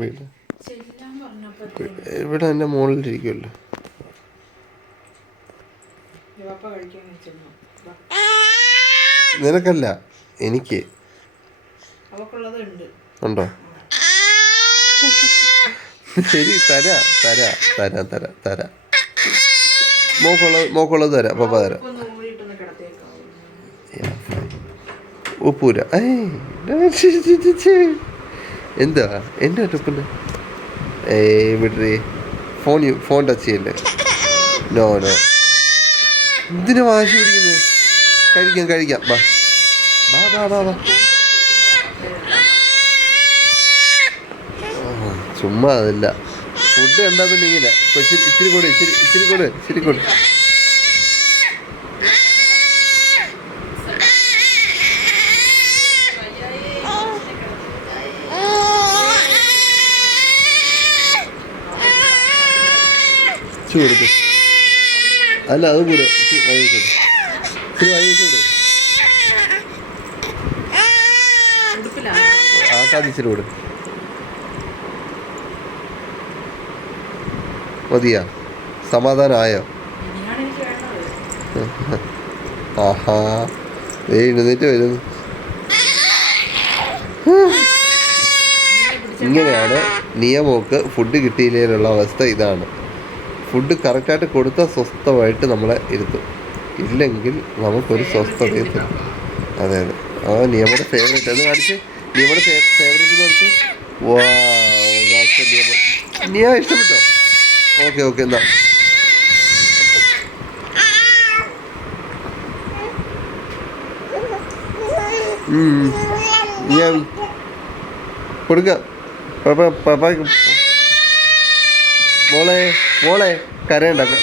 വീട് ഇവിടെ എൻ്റെ മുകളിലിരിക്കുമല്ലോ. നിനക്കല്ല, എനിക്ക് ഉണ്ടോ? ശരി, തരാം തരാം തരാം തരാം തരാം. മോക്കുള്ളത് തരാം, പപ്പ തരാം. ഉപ്പൂര എന്താ എൻ്റെ ഒറ്റപ്പുണ്ട്? വിടേ, ഫോൺ ടച്ച് ചെയ്യല്ലേ. നോ നോ, എന്തിനാ വാശി പിടിക്കുന്നത്? കഴിക്കാം വാ വാ വാ വാ വാ. ചുമ്മാ അതല്ല, ഫുഡ് കണ്ടാ പിന്നെ ഇങ്ങനെ ഇച്ചിരി കൂടെ. കൊടുത്ത് അല്ല, അത് കൂടെ ആക്കാതിച്ചിരി കൂടെ മതിയാ? സമാധാനമായോ? ആഹാ, എഴുന്നേറ്റ് വരുന്നു. ഇങ്ങനെയാണ് നിയമമൊക്കെ ഫുഡ് കിട്ടിയില്ലേലുള്ള അവസ്ഥ. ഇതാണ്, ഫുഡ് കറക്റ്റായിട്ട് കൊടുത്താൽ സ്വസ്ഥമായിട്ട് നമ്മളെ ഇരുത്തും, ഇല്ലെങ്കിൽ നമുക്കൊരു സ്വസ്ഥതയെത്തില്ല. അതെ. നിയമയുടെ ഫേവറേറ്റ് എന്ന് കാണിച്ച്, നിയമയുടെ ഫേവറേറ്റ് എന്ന് കാണിച്ച്. വാ, നിയമ ഇഷ്ടപ്പെട്ടോ? ഓക്കെ എന്നാ ഞാൻ കൊടുക്കാം. മോളെ കരയുണ്ടാക്ക.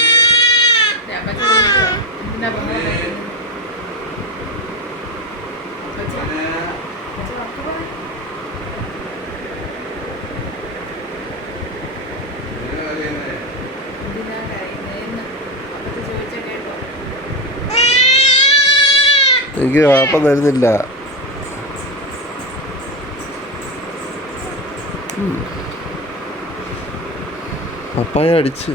എനിക്ക് വാപ്പം തരുന്നില്ല. പപ്പായ അടിച്ച്